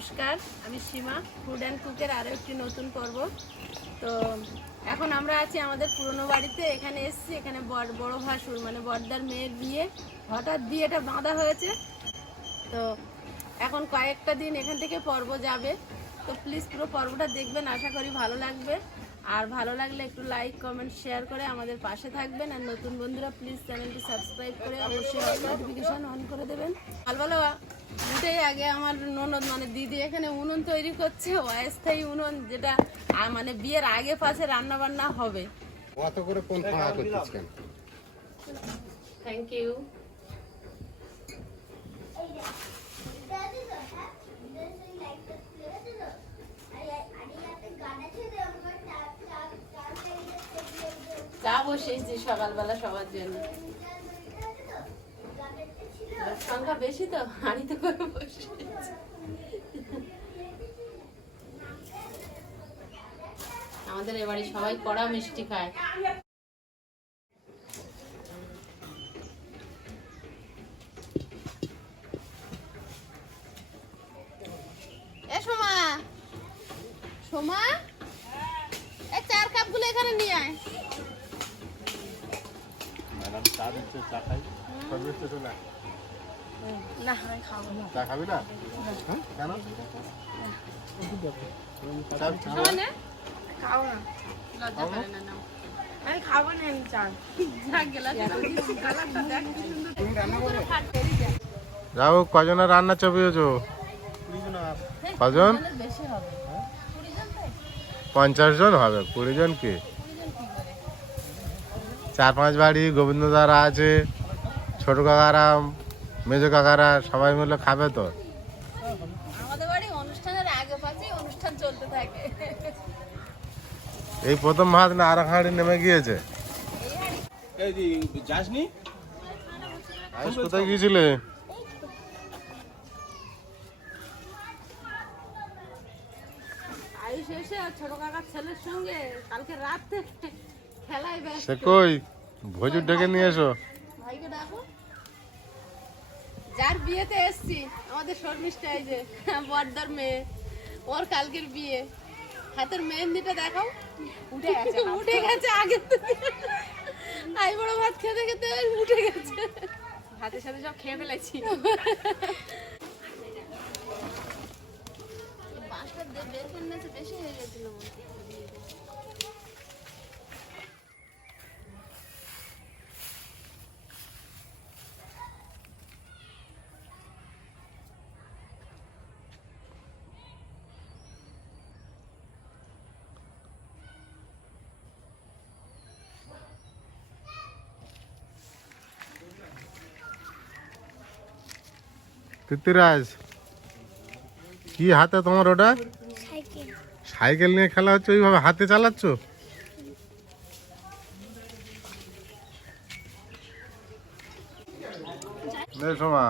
নমস্কার, আমি সীমা, food and কুকের আরও একটি নতুন পর্ব। তো এখন আমরা আছি আমাদের পুরনো বাড়িতে। এখানে এসেছি, এখানে বড় ভাসুর মানে বড়দার মেয়ের বিয়ে, হঠাৎ বিয়েটা বাঁধা হয়েছে। তো এখন কয়েকটা দিন এখান থেকে পর্ব যাবে। তো প্লিজ পুরো পর্বটা দেখবেন, আশা করি ভালো লাগবে। আর ভালো লাগলে একটু লাইক কমেন্ট শেয়ার করে আমাদের পাশে থাকবেন। আর নতুন বন্ধুরা প্লিজ চ্যানেলটি সাবস্ক্রাইব করে অবশ্যই নোটিফিকেশান অন করে দেবেন। ভালো উঠেই আগে আমার ননদ মানে দিদি এখানে উনুন তৈরি করছে, অস্থায়ী উনুন, যেটা মানে বিয়ের আগে পাশে রান্না বান্না হবে। কত করে কোন খাওয়া করছিস কেন? Thank you. চা বসিয়েছি সকালবেলা সবার জন্য। সংখ্যা বেশি তো হাঁড়িতে করে বসিয়েছি। আমাদের এবারে সবাই কড়া মিষ্টি খায়। এ সোমা, সোমা, এই 4 কাপ গুলো এখানে নিয়ে আয়। ম্যাডাম চা দিচ্ছে, চা খাই। সর্বশেষ তো না। না, আমি খাবো না। চা খাবি না? হ্যাঁ, কেন? সোমা নে, খাও না। লজ্জা করে না, নাও। আমি খাবো না এই চা। যা গেলা কালারটা দেখ কি সুন্দর। তুমি রান্না করবে? যাও, কজনের রান্না চাপিয়েছো? 20 জন। কজন? বেশি হবে। 20 জন তাই? 50 জন হবে। 20 জন কি? 4-5 বাড়ি গোবিন্দদারা আছে, ছোট কাকারা, মেজো কাকারা সবাই মিলে খাবে তো। আমাদের বাড়ি অনুষ্ঠানের আগে পাশে অনুষ্ঠান চলতে থাকে। এই প্রথম ভাত না আরো হাঁড়ি নেমে গিয়েছে? এই যে যাসনি? আজ কোথায় গিয়েছিলে? আয়ুষ এসে আর ছোট কাকার ছেলের সঙ্গে কালকে রাত থেকে খেলায় ব্যস্ত। সে কই? ভোজুর ডেকে নিয়ে এসো। ভাইকে ডাকো। যার বিয়েতে এসছি আমাদের শর্মিষ্ঠা, এই যে বড়দার মেয়ে, ওর কালকের বিয়ে। হাতের মেহেন্দিটা দেখাও। উঠে গেছে আগে থেকে। আই বড় ভাত খেতে খেতে উঠে গেছে। ভাতের সাথে সব খেয়ে ফেলেছি। বাঁশটা বের করে নিয়েছে, বেশি হয়ে গেছিল মনে হয়। তিতিরাজ, কি হাতে তোমার ওটা? সাইকেল নিয়ে খেলা হচ্ছে, ওইভাবে হাতে চালাচ্ছ? সোমা,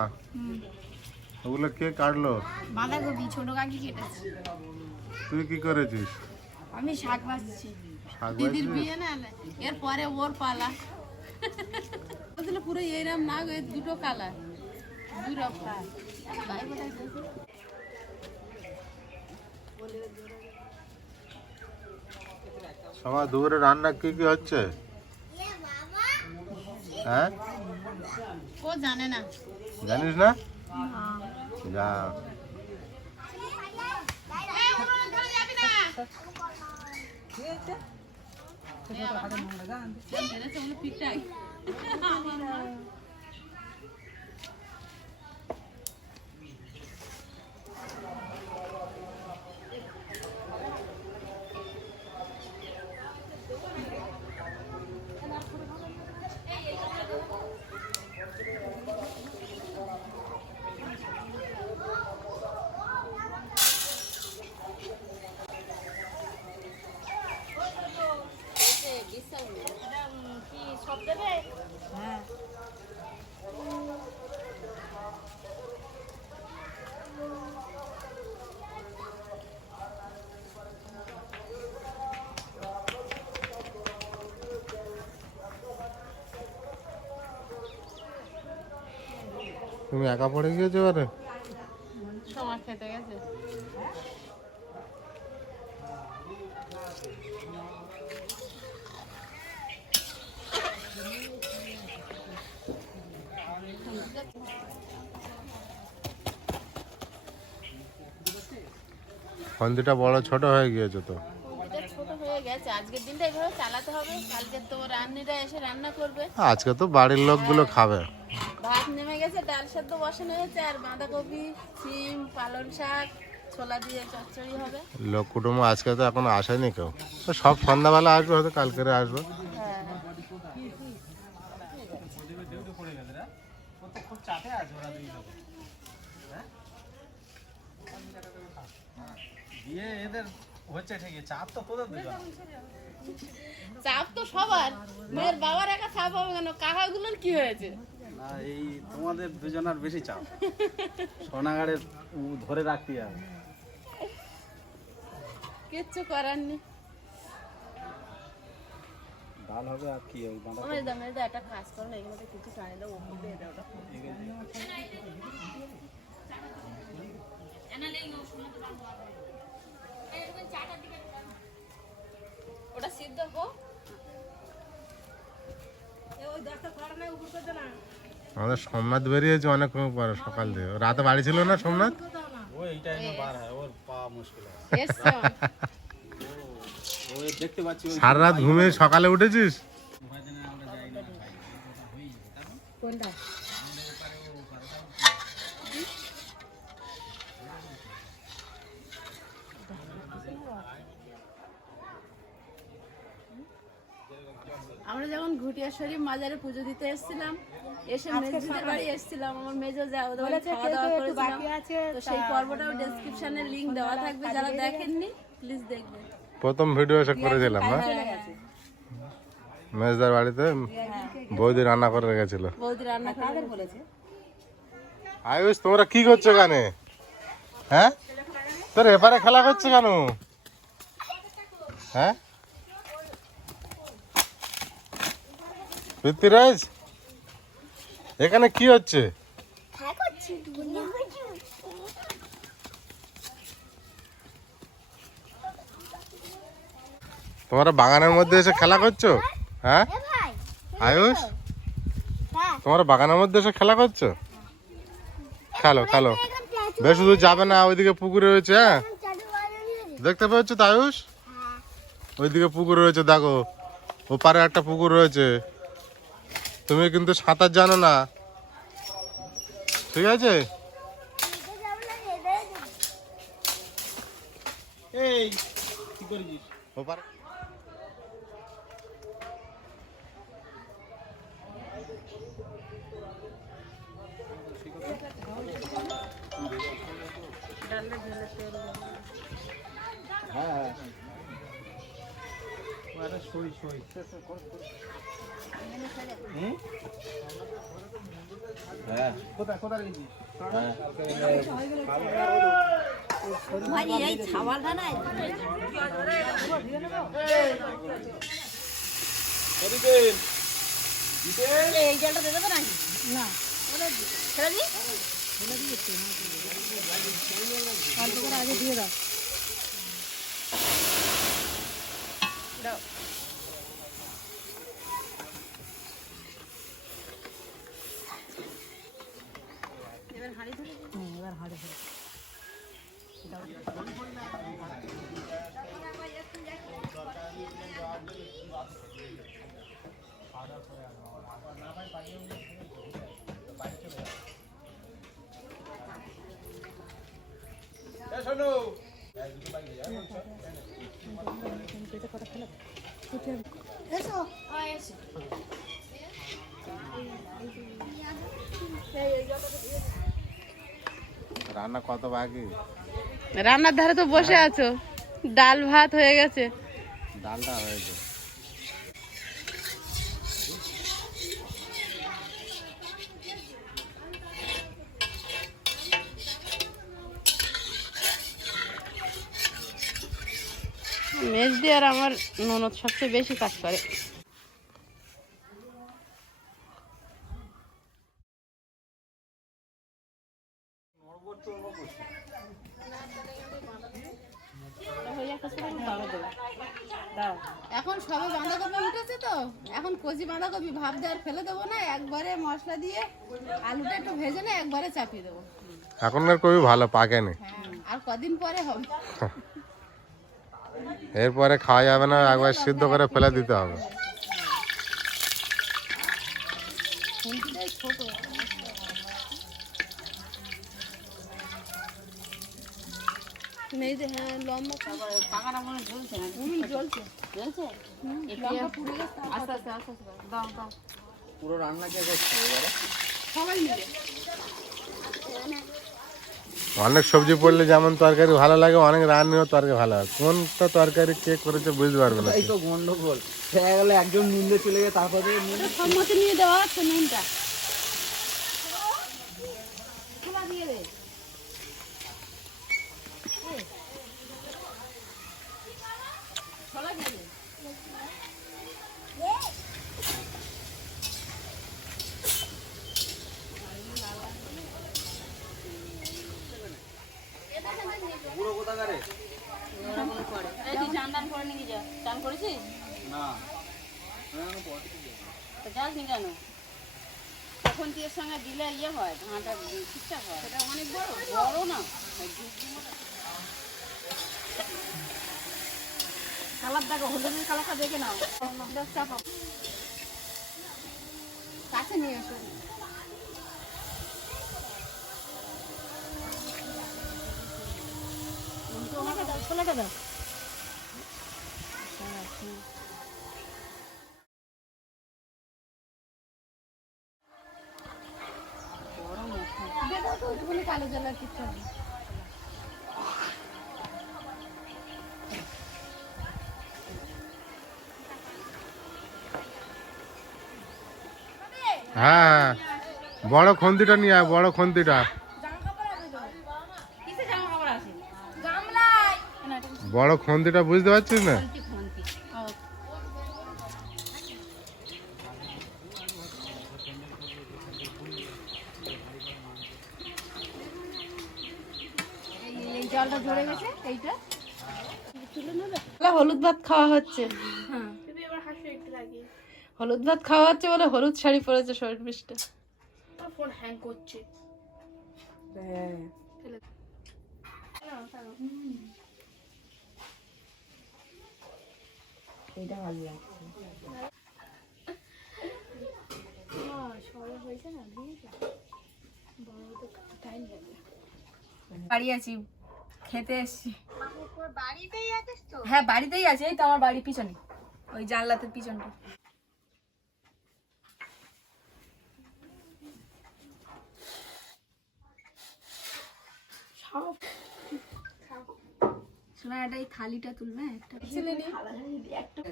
ওগুলো কে কাটলো? বাঁধাকপি ছোট কাকি কেটেছে। তুই কি করেছিস? আমি শাক ভাজছি। শাক দিদির ভাজছিস? বিয়ে না, এরপরে ওর পালা। পুরো এরম না গো, দুটো কালার, দুই রকম। সবার দুপুরে রান্না কি কি হচ্ছে? হ্যাঁ, ও জানে না। জানিস না? যা, তুমি একা পড়ে গিয়েছো? আরে সময় খেতে গেছে। খন্তিটা বড় ছোট হয়ে গিয়েছে তো। এটা ছোট হয়ে গেছে, আজকের দিনটা এইভাবে চালাতে হবে, কালকে তো রান্নিরা এসে রান্না করবে। আজকে তো বাড়ির লোকগুলো খাবে। ভাত নেমে গেছে, ডাল সেদ্ধ বসানো হয়েছে, আর বাঁধাকপি, সিম, পালং শাক, ছোলা দিয়ে চচ্চড়ি হবে। লোক কুটুম্ব আজকে তো এখনো আসেনি কেউ, তো সব সন্ধ্যাবেলা আসবে, হয়তো কালকে আসবে। হ্যাঁ দিয়ে এদের হচ্ছে ঠিকই, চাপ তো তোদের দুজন। চাপ তো সবার, মেয়ের বাবার একা চাপ হবে কেন, কাকাগুলোর কি হয়েছে? না এই তোমাদের দুজনের বেশি চাপ, সোনাগাড়ে ধরে রাখতে হবে। কিচ্ছু করার নেই। ডাল হবে আর কি ওই বাঁধা মেয়েদা একটা কাজ করো না, এখানে কিছু টানে দাও, ওপর দিয়ে দাও ওটা। ওটা সিদ্ধ হোক। আমাদের সোমনাথ বেরিয়েছে অনেকক্ষণ পরে, সকাল দিয়ে। রাতে বাড়ি ছিল না সোমনাথ? ও এই টাইমে বার হয়, ওর পা মুশকিল হয়। এসছো? ও দেখতে পাচ্ছি ওই সারা রাত ঘুমিয়ে সকালে উঠেছিস? কোনটা? আমরা যখন ঘুটিয়া শরীফ মাজারে পুজো দিতে এসেছিলাম, এসে মেজদিদের বাড়ি এসেছিলাম, আমার মেজো যা ওদের বাড়ি খাওয়া দাওয়া করেছিলাম। তো সেই পর্বটাও ডেসক্রিপশনে লিংক দেওয়া থাকবে, যারা দেখেননি প্লিজ দেখবেন। প্রথম ভিডিও এসে করেছিলাম না, মেজদার বাড়িতে বৌদি রান্না করে রেখেছিল। বৌদি রান্না করে বলেছে। আয়ুষ, তোমরা কি করছো কানে? হ্যাঁ, তোর এপারে খেলা করছে কেন? হ্যাঁ পৃথ্বীরাজ, এখানে কি হচ্ছে? তোমরা বাগানের মধ্যে এসে খেলা করছো? হ্যাঁ আয়ুষ, তোমরা বাগানের মধ্যে এসে খেলা করছো? খেলো খেলো, বেশি দূর যাবে না, ওইদিকে পুকুর রয়েছে। হ্যাঁ দেখতে পাচ্ছ তো আয়ুষ, ওইদিকে পুকুর রয়েছে, দেখো ওপারে একটা পুকুর রয়েছে। তুমি কিন্তু সাঁতার জানো না, ঠিক আছে? এই কি করেছিস? ওপারে হ্যাঁ আরে সই সই হ্যাঁ কোথায় কোথায় গেছিস? এই ছাওয়ালটা নাই এই জলটা দিয়ে দেবে নাকি? না ছেড়ে দিই, আগে দিয়ে দাও। এবার হাঁড়ি ধরে, এবার হাঁড়ি ধরে রান্না কত বাকি? রান্নার ধারে তো বসে আছো, ডাল ভাত হয়ে গেছে। ডালটা হয়েছে। মেজদি আর আমার ননদ সবচেয়ে বেশি কাজ করে। হয়ে এখন সবে বাঁধাকপি উঠেছে তো, এখন কচি বাঁধাকপি ভাব দিয়ে আর ফেলে দেবো না, একবারে মশলা দিয়ে আলুটা একটু ভেজে না একবারে চাপিয়ে দেবো। এখনকার কপি ভালো পাকেনি, আর কদিন পরে হবে। এরপরে খাওয়া যাবে না, একবার সিদ্ধ করে ফেলে দিতে হবে। ছোট নেই যে, হ্যাঁ লম্বা পাকাটা মনে হয় জ্বলছে না। জ্বলছে জ্বলছে? লঙ্কা পুড়ে গেছে। আস্তে আস্তে আস্তে আস্তে দাও দাও। পুরো রান্না কে করছে এবারে? সবাই মিলে অনেক সবজি পড়লে যেমন তরকারি ভালো লাগে, অনেক রান্নাও তরকারি ভালো লাগে। কোনটা তরকারি কে করেছে বুঝতে পারবে না। এই তো গন্ডগোল হয়ে গেল, একজন নিন্দে চলে গেছে, তারপরে সম্মতি নিয়ে দেওয়া হচ্ছে নুনটা। খোলা দিয়ে দে। খোলা দিয়ে দে। পুরো কোথাকারে? এই তুই চান টান করে নিয়ে যা। চান করেছিস? না তো যাস নি কেন? তখন তুই এর সঙ্গে দিলে ইয়ে হয়, ধানটা ঠিকঠাক হয়। সেটা অনেক বড় বড় না। কালার দেখো, হলুদের কালারটা দেখে নাও। চাপা কাছে নিয়ে এসো। তোমাকে দাও, ছোলাটা দাও। দিয়ে দাও তো একটুখানি কালো জল আর কিচ্ছু হবে না। হ্যাঁ, বড় খন্তিটা নিয়ে আয়, বড় খন্তিটা। কিসে জামা কাপড় আছে? বড় খন্তিটা বুঝতে পারছিস না? এই জলটা ঝরে গেছে, এইটা হলুদ ভাত খাওয়া হচ্ছে। হলুদ ভাত খাওয়া হচ্ছে বলে হলুদ শাড়ি পরেছে শর্মিষ্ঠা। ফোন হ্যাং করছে। এইটা ভালো লাগছে। বাড়ি আছি, খেতে এসছি। হ্যাঁ বাড়িতেই আছে, এই তো আমার বাড়ির পিছনে, ওই জানলাতে পিছনটা। শোনা, এটা এই থালিটা তুলবে একটা।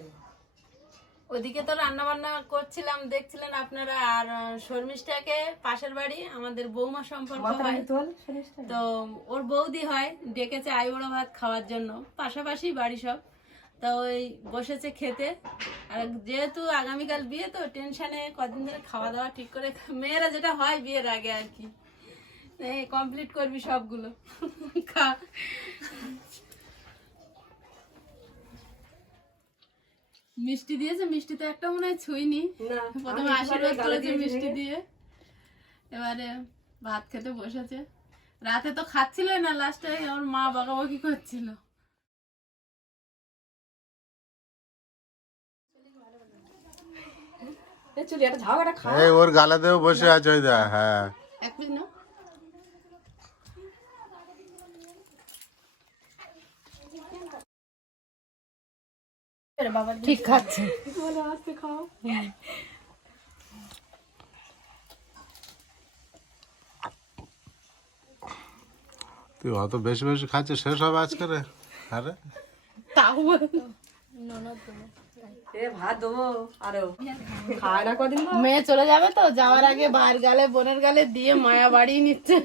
ওদিকে তো রান্না বান্না করছিলাম, দেখছিলেন আপনারা। আর শর্মিষ্ঠাকে পাশের বাড়ি আমাদের বৌমা সম্পর্ক হয়, তো ওর বৌদি হয়, ডেকেছে আইবুড়ো ভাত খাওয়ার জন্য, পাশাপাশি বাড়ি সব। তো ওই বসেছে খেতে। আর যেহেতু আগামীকাল বিয়ে, তো টেনশনে কদিন ধরে খাওয়া দাওয়া ঠিক করে, মেয়েরা যেটা হয় বিয়ের আগে আর কি, কমপ্লিট করবি সবগুলো। মিষ্টি দিয়েছে, মিষ্টি তো একটা মনে হয় ছুঁইনি। প্রথমে আশীর্বাদ করেছে মিষ্টি দিয়ে, এবারে ভাত খেতে বসেছে। রাতে তো খাচ্ছিল না, লাস্টে ওর মা বকাবকি করছিল। এই ওর গালাতেও বসে আছে ওই দা। হ্যাঁ, এক মিনিট না, ঠিক খাচ্ছে। তুই অত বেশি বেশি খাচ্ছিস, শেষ হবে আজকে রে। আরে তাও মেয়ে চলে যাবে, তো যাওয়ার আগে ভাইয়ের গালে বোনের গালে দিয়ে মায়া বাড়িয়ে নিচ্ছে,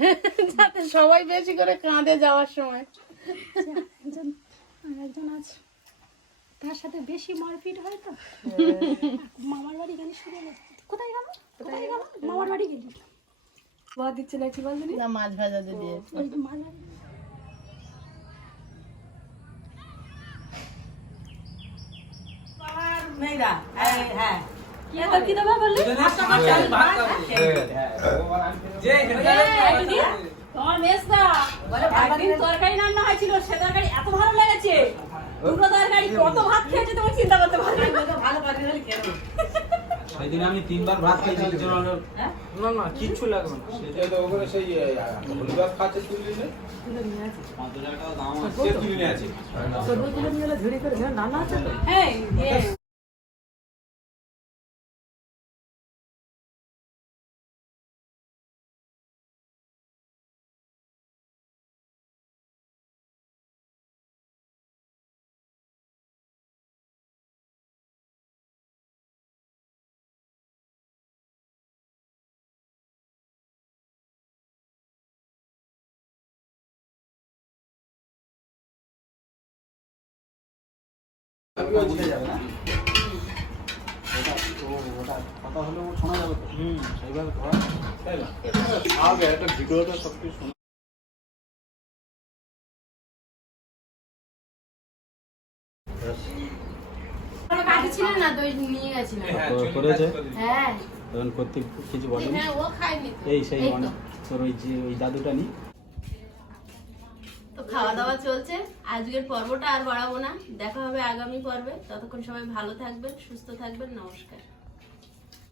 যাতে সবাই বেশি করে কাঁদে যাওয়ার সময়। একজন আছে, তার সাথে বেশি মারপিট হয় তো। মামার বাড়ি গেলি শুনে কোথায় গেল, কোথায় গেল, মামার বাড়ি গেলি ভাত দিচ্ছে না, কি বললি না মাছ ভাজা দিয়ে ওই তো মাছ কি দেবো বললি? তোমার মেজদা বলে একদিন তরকারি রান্না হয়েছিল, সে তরকারি এত ভালো লেগেছে, দুটো তরকারি কত ভাত খেয়েছে তুমি চিন্তা করতে পারবে না। ভালো তরকারি হলে কেন সেদিন আমি 3 বার ভাত খাইছি, কিছু না না কিচ্ছু লাগবে না। সেটা তো ওখানে সেই হলুদ খাচ্ছে তুলে নিলে 5000 টাকা দাম আছে, তুলে নিয়ে আছে। হ্যাঁ উঠে যাবে না ওটা কথা হলে ও শোনা যাবে তো। সেইভাবে ধরা তাই না? আগে একটা ভিডিওটা সব কিছু শোনা কাকি ছিল না, দই নিয়ে গেছিলাম। করেছে হ্যাঁ তখন করতে কিছু বলেনি। হ্যাঁ, ও খায়নি তো। এই সেই এই তো। মানে তোর ওই যে ওই দাদুটা নি তো খাওয়া দাওয়া চলছে, আজকের পর্বটা আর বাড়াবো না, দেখা হবে আগামী পর্বে। ততক্ষণ সবাই ভালো থাকবেন, সুস্থ থাকবেন, নমস্কার।